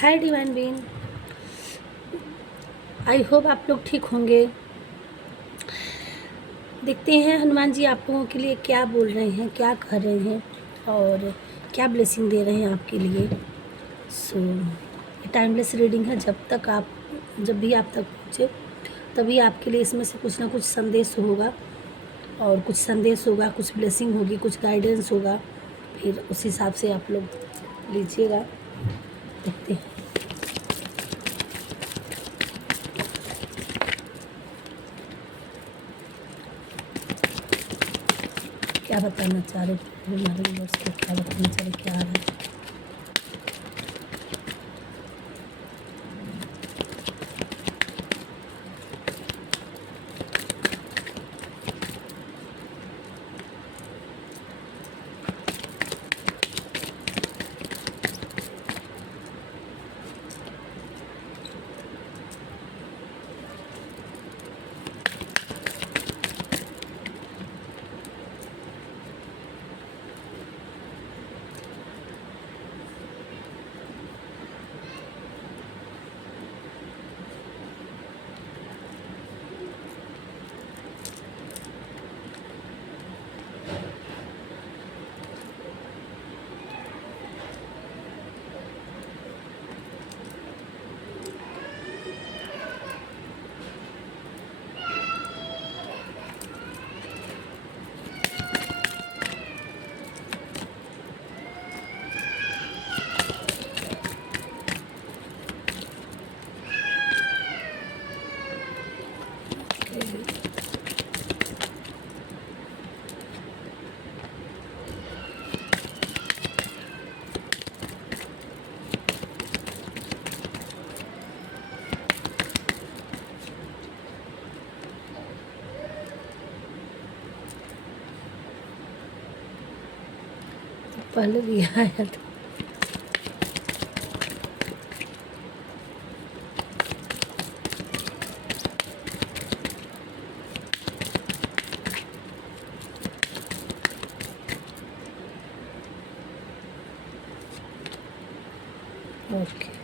Hi divine bean, I hope आप लोग ठीक होंगे। देखते हैं हनुमान जी आप लोगों के लिए क्या बोल रहे हैं, क्या कर रहे हैं और क्या ब्लेसिंग दे रहे हैं आपके लिए। सो ये टाइमलेस रीडिंग है। जब भी आप तक पहुँचे तभी आपके लिए इसमें से कुछ ना कुछ संदेश होगा और कुछ संदेश होगा, कुछ ब्लेसिंग होगी, कुछ गाइडेंस होगा। फिर उस हिसाब से आप लोग लीजिएगा। देखते हैं क्या बताना चाह रहे थे हमारे व्यूअर्स को, क्या बताना चाह रहे, क्या आ रहा है। पहले भी आया था। ओके,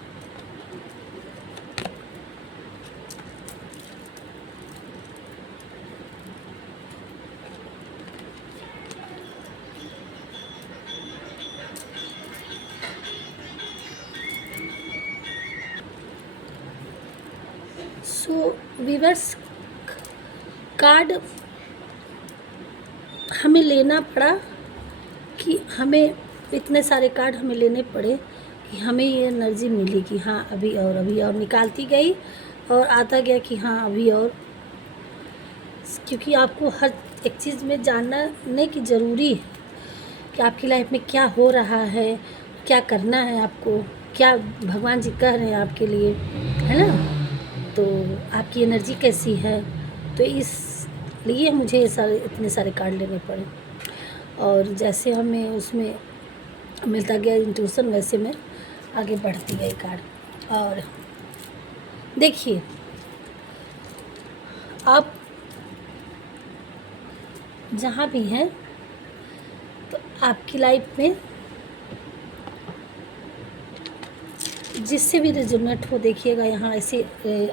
सो वीवर्स, कार्ड हमें लेना पड़ा कि हमें इतने सारे कार्ड हमें लेने पड़े कि हमें ये एनर्जी मिली कि हाँ अभी और निकालती गई और आता गया कि हाँ अभी और। क्योंकि आपको हर एक चीज़ में जानने की ज़रूरी है कि आपकी लाइफ में क्या हो रहा है, क्या करना है आपको, क्या भगवान जी कह रहे हैं आपके लिए, है ना। तो आपकी एनर्जी कैसी है, तो इसलिए मुझे इतने सारे कार्ड लेने पड़े। और जैसे हमें उसमें मिलता गया इंट्यूशन, वैसे मैं आगे बढ़ती गई कार्ड। और देखिए, आप जहाँ भी हैं तो आपकी लाइफ में जिससे भी रेजोनेट हो, देखिएगा यहाँ ऐसे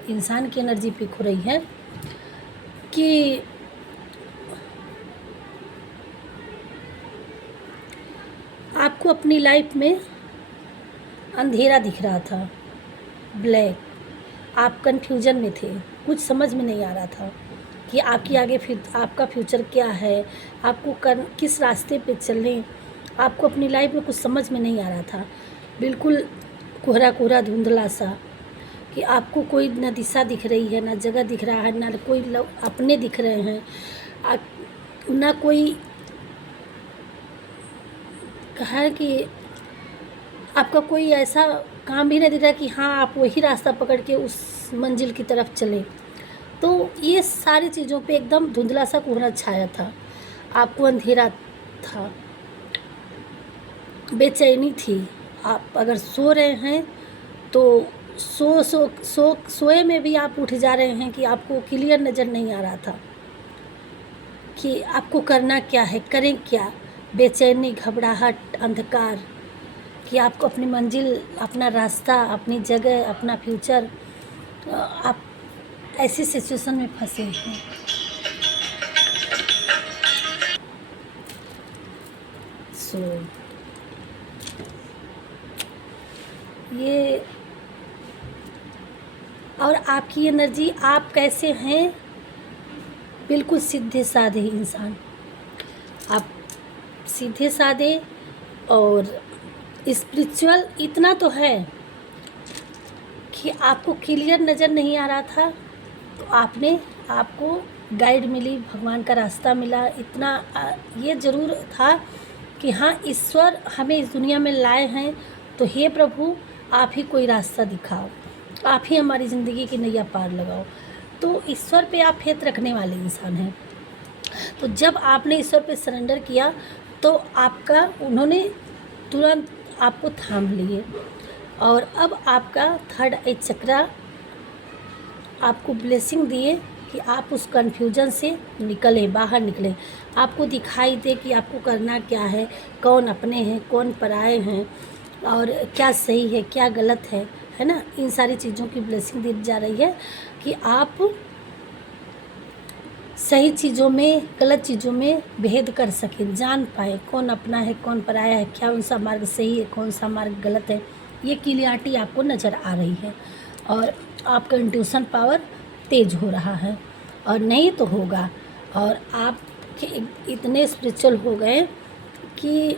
इंसान की एनर्जी पिक हो रही है कि आपको अपनी लाइफ में अंधेरा दिख रहा था, ब्लैक। आप कंफ्यूजन में थे, कुछ समझ में नहीं आ रहा था कि आपकी आगे फिर आपका फ्यूचर क्या है, आपको किस रास्ते पे चलें। आपको अपनी लाइफ में कुछ समझ में नहीं आ रहा था, बिल्कुल कोहरा कोहरा धुंधला सा, कि आपको कोई ना दिशा दिख रही है, ना जगह दिख रहा है, ना कोई लोग अपने दिख रहे हैं, ना कोई कहा कि आपका कोई ऐसा काम भी नहीं दिख रहा कि हाँ आप वही रास्ता पकड़ के उस मंजिल की तरफ चलें। तो ये सारी चीज़ों पे एकदम धुंधला सा कोहरा छाया था, आपको अंधेरा था, बेचैनी थी। आप अगर सो रहे हैं तो सोए में भी आप उठ जा रहे हैं कि आपको क्लियर नज़र नहीं आ रहा था कि आपको करना क्या है, करें क्या। बेचैनी, घबराहट, अंधकार कि आपको अपनी मंजिल, अपना रास्ता, अपनी जगह, अपना फ्यूचर, आप ऐसी सिचुएशन में फंसे हैं। सो ये, और आपकी एनर्जी, आप कैसे हैं, बिल्कुल सीधे साधे इंसान, आप सीधे साधे और स्पिरिचुअल इतना तो है कि आपको क्लियर नज़र नहीं आ रहा था, तो आपको गाइड मिली, भगवान का रास्ता मिला। इतना ये ज़रूर था कि हाँ, ईश्वर हमें इस दुनिया में लाए हैं, तो हे प्रभु आप ही कोई रास्ता दिखाओ, आप ही हमारी ज़िंदगी की नैया पार लगाओ। तो ईश्वर पे आप फेथ रखने वाले इंसान हैं। तो जब आपने ईश्वर पे सरेंडर किया तो उन्होंने तुरंत आपको थाम लिए, और अब आपका थर्ड आई चक्रा आपको ब्लेसिंग दिए कि आप उस कन्फ्यूजन से निकलें, बाहर निकलें, आपको दिखाई दे कि आपको करना क्या है, कौन अपने हैं, कौन पराए हैं, और क्या सही है, क्या गलत है ना। इन सारी चीज़ों की ब्लेसिंग दी जा रही है कि आप सही चीज़ों में, गलत चीज़ों में भेद कर सकें, जान पाएँ कौन अपना है, कौन पराया है, क्या उनसा मार्ग सही है, कौन सा मार्ग गलत है। ये क्लियरिटी आपको नज़र आ रही है, और आपका इंट्यूशन पावर तेज हो रहा है, और नहीं तो होगा। और आप इतने स्पिरिचुअल हो गए कि,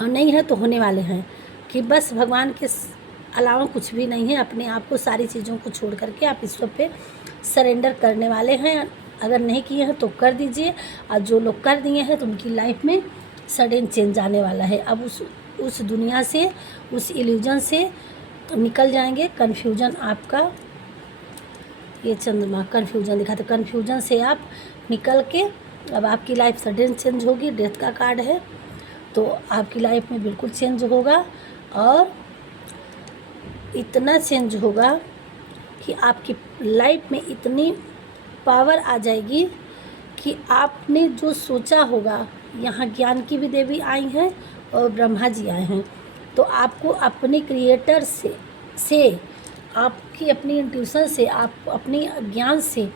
और नहीं है तो होने वाले हैं, कि बस भगवान के अलावा कुछ भी नहीं है। अपने आप को, सारी चीज़ों को छोड़ करके आप ईश्वर पे सरेंडर करने वाले हैं। अगर नहीं किए हैं तो कर दीजिए, और जो लोग कर दिए हैं तो उनकी लाइफ में सडन चेंज आने वाला है। अब उस दुनिया से, उस इल्यूजन से निकल जाएंगे। कन्फ्यूजन आपका, ये चंद्रमा कन्फ्यूजन दिखाते, कन्फ्यूजन से आप निकल के अब आपकी लाइफ सडन चेंज होगी। डेथ का कार्ड है, तो आपकी लाइफ में बिल्कुल चेंज होगा, और इतना चेंज होगा कि आपकी लाइफ में इतनी पावर आ जाएगी कि आपने जो सोचा होगा, यहाँ ज्ञान की भी देवी आई हैं और ब्रह्मा जी आए हैं, तो आपको अपने क्रिएटर से आपकी अपनी इंट्यूशन से, आप अपनी ज्ञान से,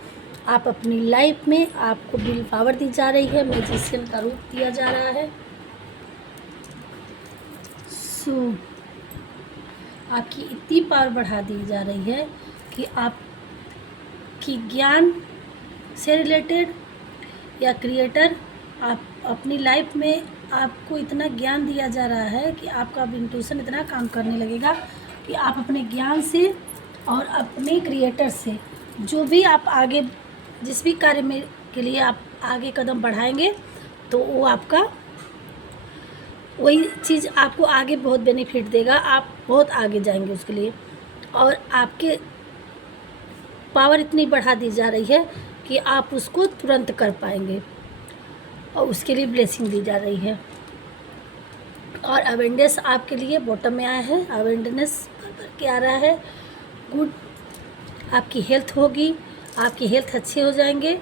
आप अपनी लाइफ में आपको विल पावर दी जा रही है, मैजिशियन का रूप दिया जा रहा है। सो आपकी इतनी पावर बढ़ा दी जा रही है कि आपकी ज्ञान से रिलेटेड या क्रिएटर, आप अपनी लाइफ में आपको इतना ज्ञान दिया जा रहा है कि आपका इंट्यूशन इतना काम करने लगेगा कि आप अपने ज्ञान से और अपने क्रिएटर से जो भी आप आगे, जिस भी कार्य में के लिए आप आगे कदम बढ़ाएंगे, तो वो आपका वही चीज़ आपको आगे बहुत बेनिफिट देगा। आप बहुत आगे जाएंगे उसके लिए, और आपके पावर इतनी बढ़ा दी जा रही है कि आप उसको तुरंत कर पाएंगे, और उसके लिए ब्लेसिंग दी जा रही है। और अवेंडेंस आपके लिए बॉटम में आया है, अवेंडेंस भर के आ रहा है। गुड, आपकी हेल्थ होगी, आपकी हेल्थ अच्छे हो जाएंगे।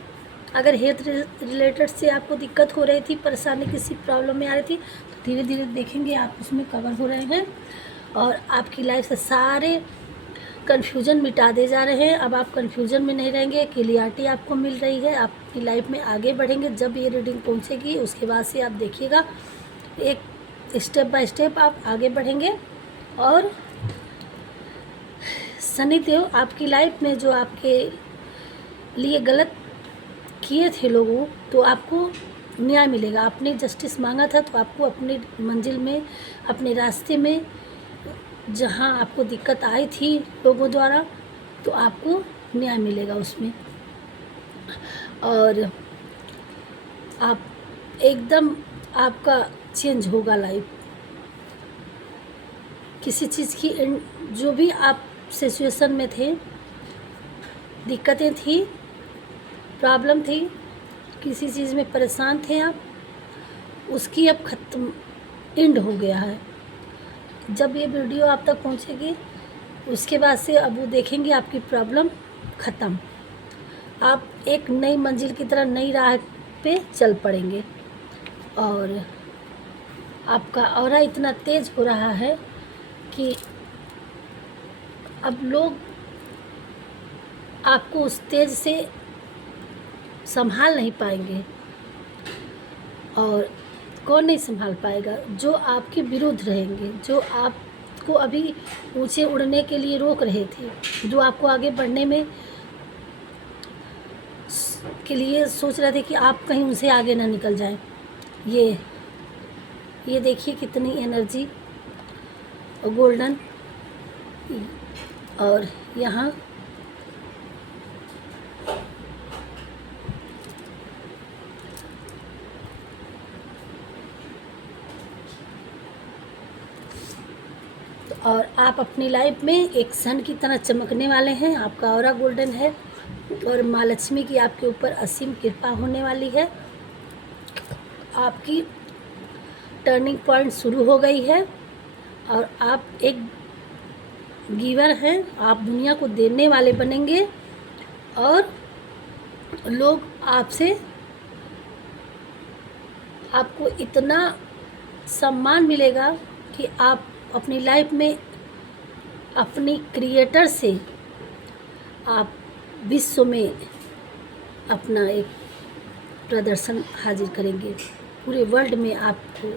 अगर हेल्थ रिलेटेड से आपको दिक्कत हो रही थी, परेशानी, किसी प्रॉब्लम में आ रही थी, तो धीरे धीरे देखेंगे आप उसमें कवर हो रहे हैं, और आपकी लाइफ से सारे कन्फ्यूजन मिटा दे जा रहे हैं। अब आप कन्फ्यूजन में नहीं रहेंगे, क्लियरिटी आपको मिल रही है, आप अपनी लाइफ में आगे बढ़ेंगे। जब ये रीडिंग पहुंचेगी उसके बाद से आप देखिएगा, एक स्टेप बाय स्टेप आप आगे बढ़ेंगे। और शनिदेव आपकी लाइफ में जो आपके लिए गलत किए थे लोगों, तो आपको न्याय मिलेगा। आपने जस्टिस मांगा था, तो आपको अपनी मंजिल में, अपने रास्ते में जहाँ आपको दिक्कत आई थी लोगों द्वारा, तो आपको न्याय मिलेगा उसमें। और आप एकदम, आपका चेंज होगा लाइफ। किसी चीज़ की, जो भी आप सिचुएशन में थे, दिक्कतें थी, प्रॉब्लम थी, किसी चीज़ में परेशान थे आप, उसकी अब ख़त्म, एंड हो गया है। जब ये वीडियो आप तक पहुंचेगी उसके बाद से अब वो देखेंगे आपकी प्रॉब्लम ख़त्म। आप एक नई मंजिल की तरह, नई राह पे चल पड़ेंगे। और आपका ऑरा इतना तेज हो रहा है कि अब लोग आपको उस तेज से संभाल नहीं पाएंगे। और कौन नहीं संभाल पाएगा? जो आपके विरुद्ध रहेंगे, जो आपको अभी ऊंचे उड़ने के लिए रोक रहे थे, जो आपको आगे बढ़ने में के लिए सोच रहे थे कि आप कहीं उनसे आगे ना निकल जाएं। ये देखिए कितनी एनर्जी गोल्डन। और यहाँ और आप अपनी लाइफ में एक सन की तरह चमकने वाले हैं। आपका ऑरा गोल्डन है और माँ लक्ष्मी की आपके ऊपर असीम कृपा होने वाली है। आपकी टर्निंग पॉइंट शुरू हो गई है और आप एक गिवर हैं। आप दुनिया को देने वाले बनेंगे और लोग आपको इतना सम्मान मिलेगा कि आप अपनी लाइफ में अपनी क्रिएटर से आप विश्व में अपना एक प्रदर्शन हाजिर करेंगे। पूरे वर्ल्ड में आपको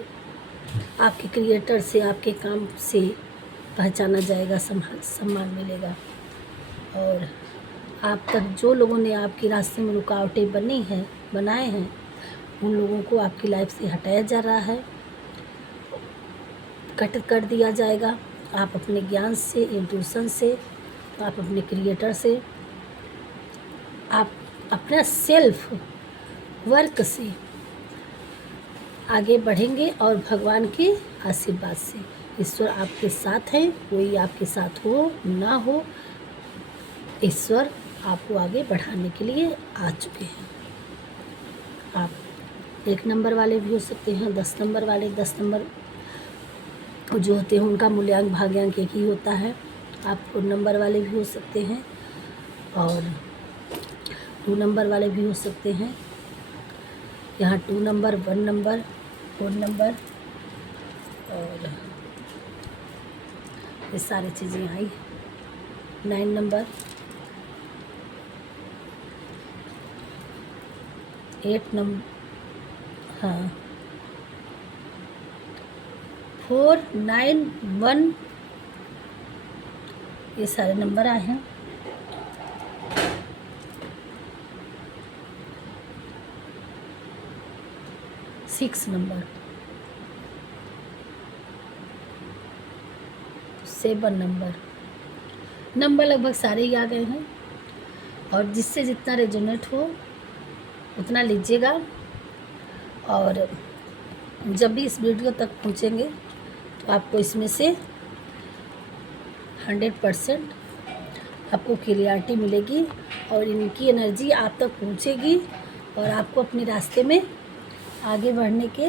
आपके क्रिएटर से, आपके काम से पहचाना जाएगा, सम्मान मिलेगा। और आप तक जो लोगों ने आपके रास्ते में रुकावटें बनाए हैं उन लोगों को आपकी लाइफ से हटाया जा रहा है, कट कर दिया जाएगा। आप अपने ज्ञान से, इंट्यूशन से, आप अपने क्रिएटर से, आप अपना सेल्फ वर्क से आगे बढ़ेंगे और भगवान के आशीर्वाद से। ईश्वर आपके साथ हैं। कोई आपके साथ हो ना हो, ईश्वर आपको आगे बढ़ाने के लिए आ चुके हैं। आप 1 नंबर वाले भी हो सकते हैं, 10 नंबर वाले। 10 नंबर जो होते हैं उनका मूल्यांक भाग्यांक एक ही होता है। आप 4 नंबर वाले भी हो सकते हैं और 2 नंबर वाले भी हो सकते हैं। यहाँ 2 नंबर, 1 नंबर, 4 नंबर और ये सारी चीज़ें आई। 9 नंबर, 8 नंबर, हाँ 4, 9, 1 ये सारे नंबर आए हैं। 6 नंबर, 7 नंबर लगभग सारे ही आ गए हैं। और जिससे जितना रेजोनेट हो उतना लीजिएगा। और जब भी इस वीडियो तक पहुँचेंगे तो आपको इसमें से 100% आपको क्लियरिटी मिलेगी और इनकी एनर्जी आप तक पहुँचेगी और आपको अपने रास्ते में आगे बढ़ने के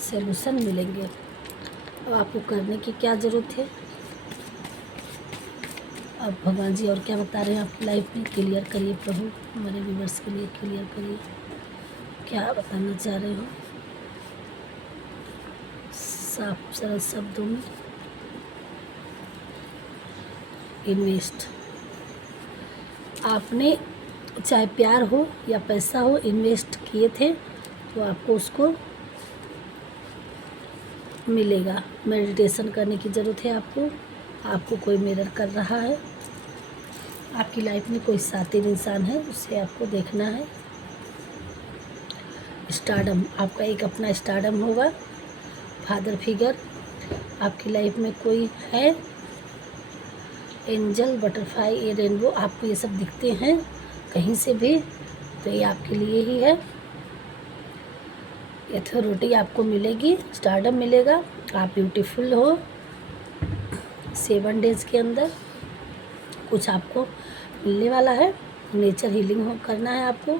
सलूशन मिलेंगे। अब आपको करने की क्या ज़रूरत है? अब भगवान जी और क्या बता रहे हैं आपकी लाइफ में? क्लियर करिए प्रभु, हमारे व्यूअर्स के लिए क्लियर करिए, क्या बताना चाह रहे हो साफ सरल शब्दों में। इन्वेस्ट, आपने चाहे प्यार हो या पैसा हो इन्वेस्ट किए थे तो आपको उसको मिलेगा। मेडिटेशन करने की ज़रूरत है आपको कोई मिरर कर रहा है। आपकी लाइफ में कोई शातिर इंसान है, उसे आपको देखना है। स्टारडम, आपका एक अपना स्टारडम होगा। फादर फिगर, आपकी लाइफ में कोई है। एंजल, बटरफ्लाई, ये रेनबो, आपको ये सब दिखते हैं कहीं से भी तो ये आपके लिए ही है। अथॉरिटी आपको मिलेगी, स्टारडम मिलेगा। आप ब्यूटीफुल हो। 7 डेज के अंदर कुछ आपको मिलने वाला है। नेचर हीलिंग करना है आपको।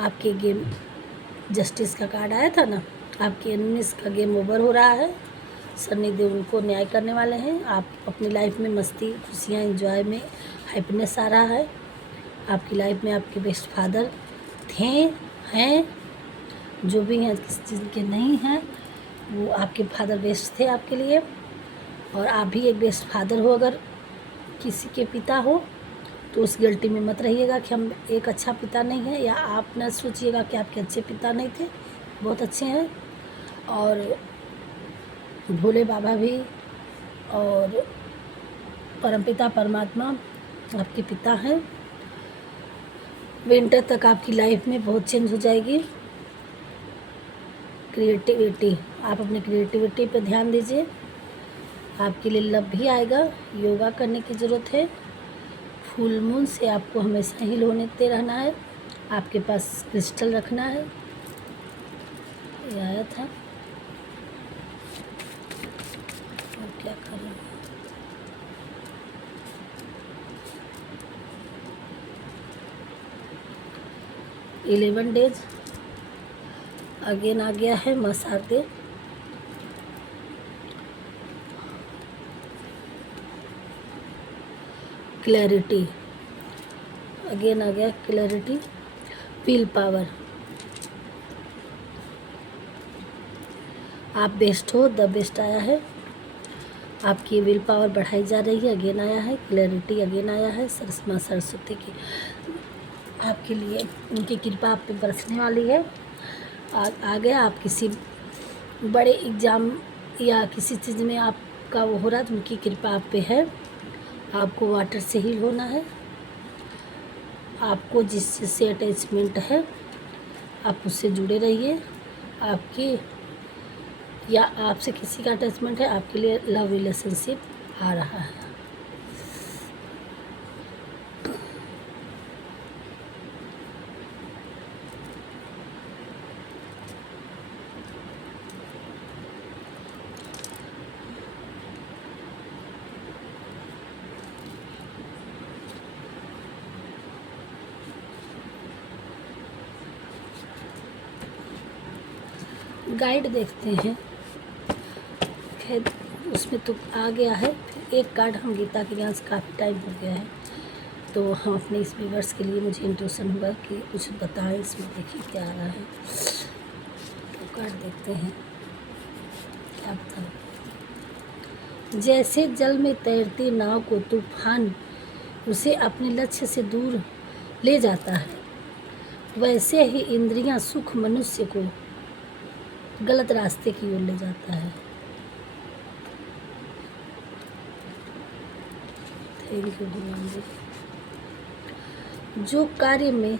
आपके गेम जस्टिस का कार्ड आया था ना, आपके एनिमीज का गेम ओवर हो रहा है। शनिदेव उनको न्याय करने वाले हैं। आप अपनी लाइफ में मस्ती, खुशियाँ, एंजॉय में हैप्पीनेस आ रहा है। आपकी लाइफ में आपके बेस्ट फादर थे, हैं जो भी हैं, किस चीज़ के नहीं हैं, वो आपके फादर बेस्ट थे आपके लिए, और आप भी एक बेस्ट फादर हो। अगर किसी के पिता हो तो उस गिल्टी में मत रहिएगा कि हम एक अच्छा पिता नहीं है, या आप न सोचिएगा कि आपके अच्छे पिता नहीं थे, बहुत अच्छे हैं। और भोले बाबा भी और परमपिता परमात्मा आपके पिता हैं। विंटर तक आपकी लाइफ में बहुत चेंज हो जाएगी। क्रिएटिविटी, आप अपनी क्रिएटिविटी पे ध्यान दीजिए, आपके लिए लव भी आएगा। योगा करने की ज़रूरत है। फुल मून से आपको हमेशा हील होते रहना है। आपके पास क्रिस्टल रखना है। ये आया था, और क्या करें। 11 डेज अगेन आ गया है मसाते। क्लैरिटी अगेन आ गया, क्लैरिटी। विल पावर, आप बेस्ट हो, द बेस्ट आया है। आपकी विल पावर बढ़ाई जा रही है, अगेन आया है। क्लैरिटी अगेन आया है। माँ सरस्वती की आपके लिए, उनकी कृपा आप पे बरसने वाली है। आगे आप किसी बड़े एग्ज़ाम या किसी चीज़ में आपका वो हो रहा है तो उनकी कृपा आप पे है। आपको वाटर से हील होना है। आपको जिस चीज़ से अटैचमेंट है आप उससे जुड़े रहिए। आपकी या आपसे किसी का अटैचमेंट है, आपके लिए लव रिलेशनशिप आ रहा है। गाइड देखते हैं, खैर उसमें तो आ गया है। फिर एक कार्ड हम गीता के ज्ञान से काफ़ी टाइम हो गया है, तो हम अपने इस व्यूअर्स के लिए मुझे इंट्यूशन हुआ कि कुछ बताएं। इसमें देखिए क्या आ रहा है, तो कार्ड देखते हैं क्या बता। जैसे जल में तैरती नाव को तूफान उसे अपने लक्ष्य से दूर ले जाता है, वैसे ही इंद्रियां सुख मनुष्य को गलत रास्ते की ओर ले जाता है। थैंक यू भगवान जी। जो कार्य में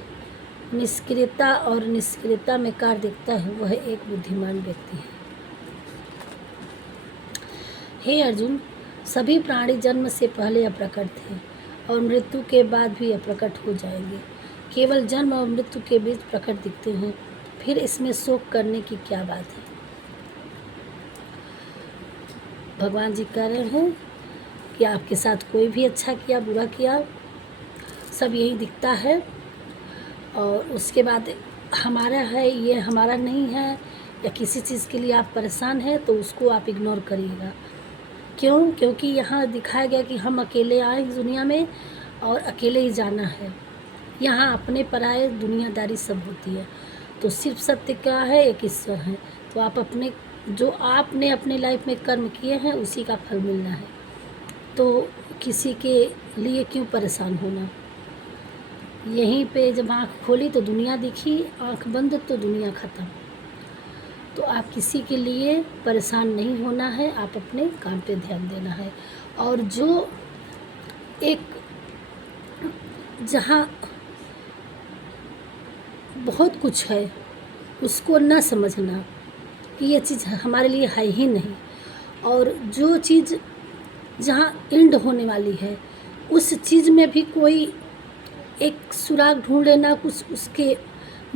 निष्क्रियता और निष्क्रियता में कार्य दिखता है वह एक बुद्धिमान व्यक्ति है। हे अर्जुन, सभी प्राणी जन्म से पहले अप्रकट थे और मृत्यु के बाद भी अप्रकट हो जाएंगे। केवल जन्म और मृत्यु के बीच प्रकट दिखते हैं, फिर इसमें शोक करने की क्या बात है। भगवान जी कह रहे हैं कि आपके साथ कोई भी अच्छा किया बुरा किया सब यही दिखता है, और उसके बाद हमारा है ये हमारा नहीं है, या किसी चीज़ के लिए आप परेशान हैं तो उसको आप इग्नोर करिएगा। क्यों? क्योंकि यहाँ दिखाया गया कि हम अकेले आए इस दुनिया में और अकेले ही जाना है। यहाँ अपने पराये दुनियादारी सब होती है, तो सिर्फ सत्य क्या है, एक ईश्वर है। तो आप अपने जो आपने अपने लाइफ में कर्म किए हैं उसी का फल मिलना है, तो किसी के लिए क्यों परेशान होना। यहीं पे जब आँख खोली तो दुनिया दिखी, आँख बंद तो दुनिया ख़त्म। तो आप किसी के लिए परेशान नहीं होना है, आप अपने काम पे ध्यान देना है। और जो एक जहाँ बहुत कुछ है उसको न समझना कि ये चीज़ हमारे लिए है ही नहीं, और जो चीज़ जहाँ एंड होने वाली है उस चीज़ में भी कोई एक सुराग ढूंढ लेना, कुछ उसके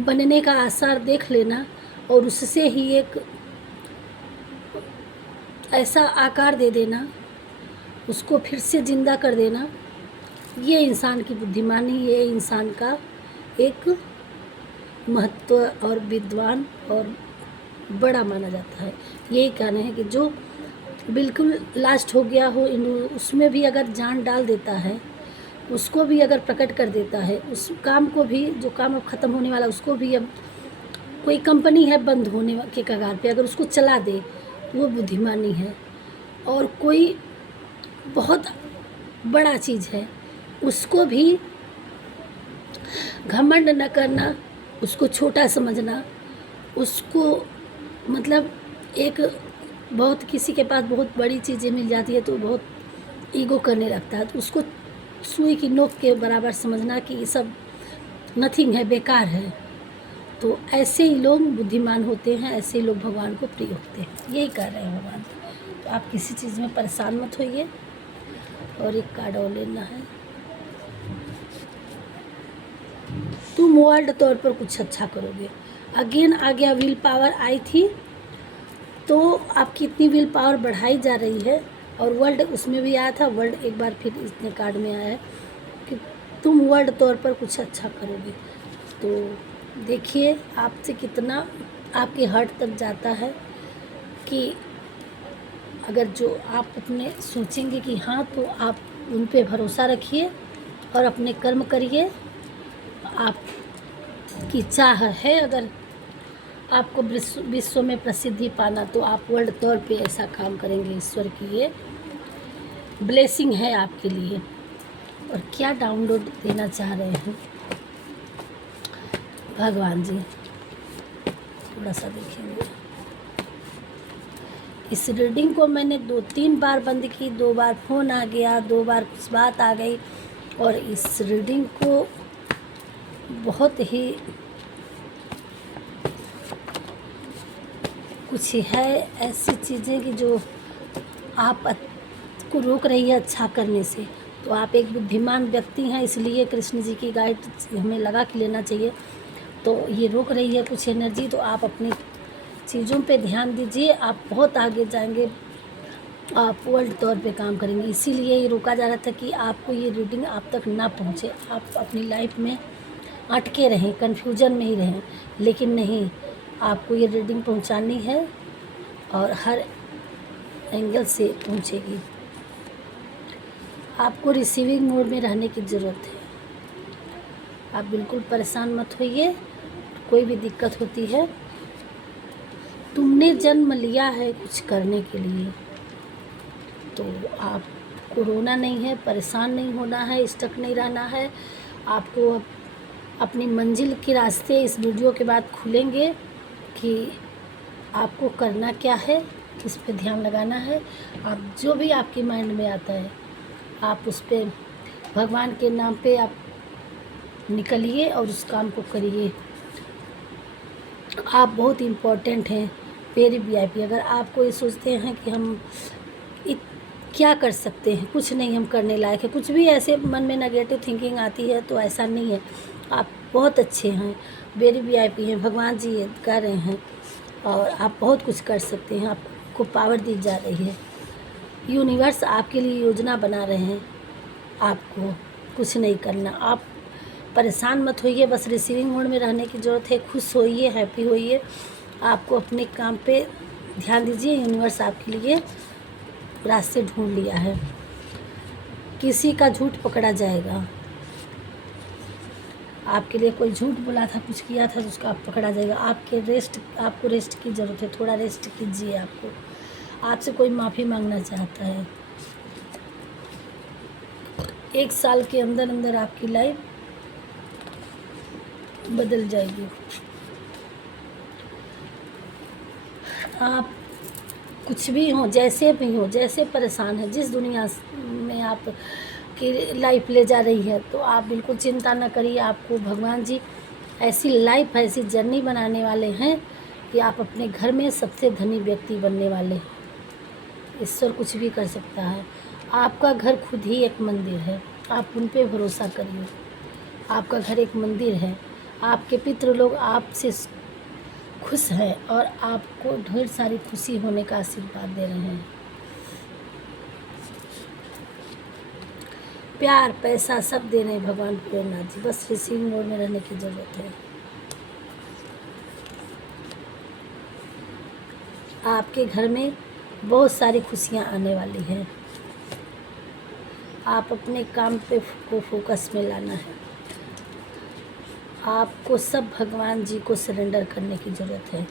बनने का आसार देख लेना और उससे ही एक ऐसा आकार दे देना, उसको फिर से जिंदा कर देना, ये इंसान की बुद्धिमानी, ये इंसान का एक महत्व और विद्वान और बड़ा माना जाता है। यही कहना है कि जो बिल्कुल लास्ट हो गया हो उसमें भी अगर जान डाल देता है, उसको भी अगर प्रकट कर देता है, उस काम को भी, जो काम अब ख़त्म होने वाला उसको भी अब कोई कंपनी है बंद होने के कगार पे, अगर उसको चला दे तो वो बुद्धिमानी है। और कोई बहुत बड़ा चीज़ है, उसको भी घमंड न करना, उसको छोटा समझना, उसको मतलब एक बहुत किसी के पास बहुत बड़ी चीज़ें मिल जाती है तो बहुत ईगो करने लगता है, तो उसको सुई की नोक के बराबर समझना कि ये सब नथिंग है, बेकार है। तो ऐसे ही लोग बुद्धिमान होते हैं, ऐसे ही लोग भगवान को प्रिय होते हैं, यही कह रहे हैं भगवान। तो आप किसी चीज़ में परेशान मत होइए। और एक कार्ड और लेना है। तुम वर्ल्ड तौर पर कुछ अच्छा करोगे। अगेन आ गया विल पावर आई थी, तो आपकी इतनी विल पावर बढ़ाई जा रही है। और वर्ल्ड उसमें भी आया था, वर्ल्ड एक बार फिर इतने कार्ड में आया है कि तुम वर्ल्ड तौर पर कुछ अच्छा करोगे। तो देखिए आपसे कितना आपके हर्ट तक जाता है कि अगर जो आप अपने सोचेंगे कि हाँ, तो आप उन पे भरोसा रखिए और अपने कर्म करिए। आपकी चाह है अगर आपको विश्व में प्रसिद्धि पाना, तो आप वर्ल्ड तौर पे ऐसा काम करेंगे। ईश्वर की ये ब्लेसिंग है आपके लिए। और क्या डाउनलोड देना चाह रहे हैं भगवान जी, थोड़ा सा देखेंगे। इस रीडिंग को मैंने 2-3 बार बंद की, 2 बार फ़ोन आ गया, 2 बार कुछ बात आ गई। और इस रीडिंग को बहुत ही कुछ है ऐसी चीज़ें कि जो आप को रोक रही है अच्छा करने से। तो आप एक बुद्धिमान व्यक्ति हैं, इसलिए कृष्ण जी की गाइड हमें लगा के लेना चाहिए। तो ये रोक रही है कुछ एनर्जी, तो आप अपनी चीज़ों पे ध्यान दीजिए, आप बहुत आगे जाएंगे, आप वर्ल्ड तौर पे काम करेंगे। इसीलिए ये रोका जा रहा था कि आपको ये रीडिंग आप तक ना पहुँचे, आप अपनी लाइफ में अटके रहें, कन्फ्यूजन में ही रहें। लेकिन नहीं, आपको ये रीडिंग पहुँचानी है और हर एंगल से पहुँचेगी। आपको रिसीविंग मोड में रहने की ज़रूरत है। आप बिल्कुल परेशान मत होइए। कोई भी दिक्कत होती है, तुमने जन्म लिया है कुछ करने के लिए, तो आप रोना नहीं है, परेशान नहीं होना है, स्टक नहीं रहना है। आपको अपनी मंजिल के रास्ते इस वीडियो के बाद खुलेंगे कि आपको करना क्या है, किस पे ध्यान लगाना है। आप जो भी आपके माइंड में आता है, आप उस पे भगवान के नाम पे आप निकलिए और उस काम को करिए। आप बहुत इम्पोर्टेंट हैं, वेरी वीआईपी। अगर आपको ये सोचते हैं कि हम क्या कर सकते हैं, कुछ नहीं हम करने लायक है, कुछ भी ऐसे मन में नेगेटिव थिंकिंग आती है, तो ऐसा नहीं है। आप बहुत अच्छे हैं, वेरी वीआईपी हैं, भगवान जी ये कह रहे हैं। और आप बहुत कुछ कर सकते हैं, आपको पावर दी जा रही है। यूनिवर्स आपके लिए योजना बना रहे हैं, आपको कुछ नहीं करना। आप परेशान मत होइए, बस रिसीविंग मोड में रहने की ज़रूरत है। खुश होइए, हैप्पी होइए। आपको अपने काम पे ध्यान दीजिए, यूनिवर्स आपके लिए रास्ते ढूंढ लिया है। किसी का झूठ पकड़ा जाएगा, आपके लिए कोई झूठ बोला था, कुछ किया था, तो उसका आप पकड़ा जाएगा। आपको रेस्ट की ज़रूरत है, थोड़ा रेस्ट कीजिए। आपसे कोई माफ़ी मांगना चाहता है। 1 साल के अंदर अंदर आपकी लाइफ बदल जाएगी। आप कुछ भी हो, जैसे भी हो, जैसे परेशान है, जिस दुनिया में आप की लाइफ ले जा रही है, तो आप बिल्कुल चिंता न करिए। आपको भगवान जी ऐसी लाइफ, ऐसी जर्नी बनाने वाले हैं कि आप अपने घर में सबसे धनी व्यक्ति बनने वाले हैं। ईश्वर कुछ भी कर सकता है। आपका घर खुद ही एक मंदिर है, आप उन पे भरोसा करिए। आपका घर एक मंदिर है, आपके पितृ लोग आपसे खुश हैं और आपको ढेर सारी खुशी होने का आशीर्वाद दे रहे हैं। प्यार, पैसा सब दे रहे हैं भगवान भोलेनाथ जी, बस रिसीविंग मोड में रहने की ज़रूरत है। आपके घर में बहुत सारी खुशियाँ आने वाली हैं। आप अपने काम पे को फोकस में लाना है। आपको सब भगवान जी को सरेंडर करने की ज़रूरत है।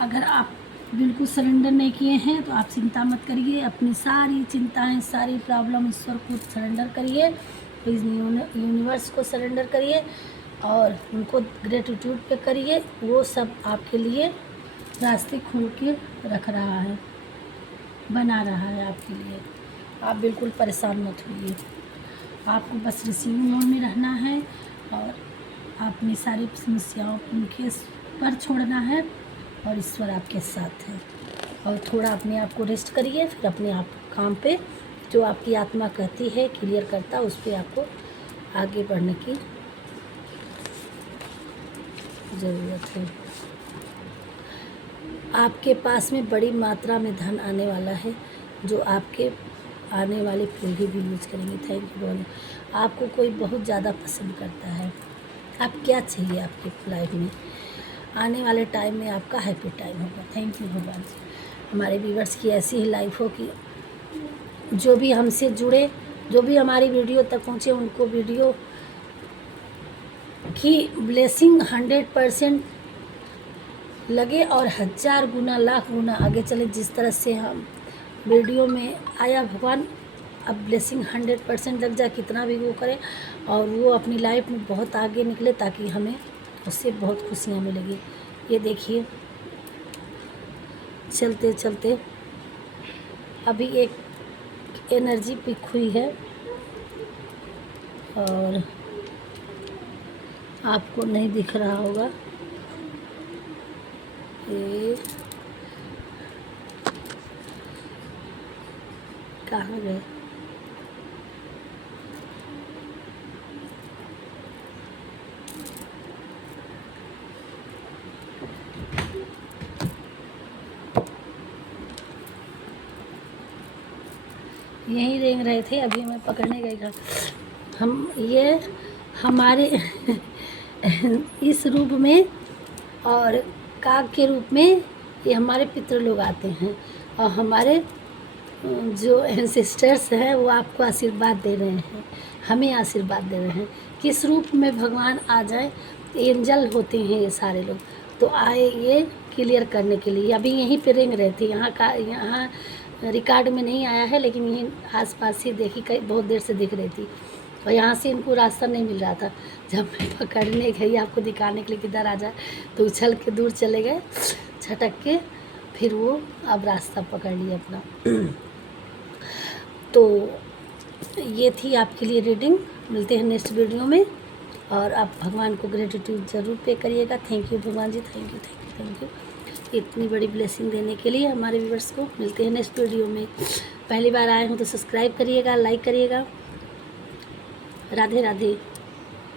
अगर आप बिल्कुल सरेंडर नहीं किए हैं तो आप चिंता मत करिए, अपनी सारी चिंताएं, सारी प्रॉब्लम ईश्वर को सरेंडर करिए, इस यूनिवर्स को सरेंडर करिए और उनको ग्रेटिट्यूड पे करिए। वो सब आपके लिए रास्ते खोल के रख रहा है, बना रहा है आपके लिए। आप बिल्कुल परेशान मत होइए, आपको बस रिसीविंग मोड में रहना है और अपनी सारी समस्याओं को उनके पर छोड़ना है और ईश्वर आपके साथ है। और थोड़ा अपने आप को रेस्ट करिए, फिर अपने आप काम पे जो आपकी आत्मा कहती है क्लियर करता, उस पर आपको आगे बढ़ने की ज़रूरत है। आपके पास में बड़ी मात्रा में धन आने वाला है, जो आपके आने वाली पीढ़ी भी यूज करेंगे। थैंक यू भगवान। आपको कोई बहुत ज़्यादा पसंद करता है। आप क्या चाहिए आपकी लाइफ में, आने वाले टाइम में आपका हैप्पी टाइम होगा। थैंक यू भगवान जी। हमारे व्यूअर्स की ऐसी ही लाइफ हो कि जो भी हमसे जुड़े, जो भी हमारी वीडियो तक पहुँचे, उनको वीडियो की ब्लेसिंग 100% लगे और 1000 गुना, लाख गुना आगे चले। जिस तरह से हम वीडियो में आया भगवान, अब ब्लेसिंग 100% लग जाए, कितना भी वो करे और वो अपनी लाइफ में बहुत आगे निकले, ताकि हमें उससे बहुत खुशियाँ मिलेगी। ये देखिए, चलते चलते अभी एक एनर्जी पिक हुई है और आपको नहीं दिख रहा होगा, ये कहाँ गए? यहीं रेंग रहे थे, अभी मैं पकड़ने गई था। हम ये हमारे इस रूप में और काग के रूप में ये हमारे पितृ लोग आते हैं और हमारे जो एंसेस्टर्स हैं वो आपको आशीर्वाद दे रहे हैं, हमें आशीर्वाद दे रहे हैं। किस रूप में भगवान आ जाए, एंजल होते हैं ये सारे लोग, तो आए ये क्लियर करने के लिए। अभी यहीं पे रेंग रहे थे, यहाँ रिकॉर्ड में नहीं आया है, लेकिन यहीं आसपास ही देखी, कई बहुत देर से दिख रही थी और यहाँ से इनको रास्ता नहीं मिल रहा था। जब मैं पकड़ने गई आपको दिखाने के लिए किधर आ जाए, तो उछल के दूर चले गए, छटक के, फिर वो अब रास्ता पकड़ लिया अपना। तो ये थी आपके लिए रीडिंग। मिलते हैं नेक्स्ट वीडियो में और आप भगवान को ग्रेटिट्यूड ज़रूर पे करिएगा। थैंक यू भगवान जी, thank you thank you thank you इतनी बड़ी ब्लेसिंग देने के लिए हमारे व्यूअर्स को। मिलते हैं नेक्स्ट वीडियो में। पहली बार आए हो तो सब्सक्राइब करिएगा, लाइक करिएगा। राधे राधे।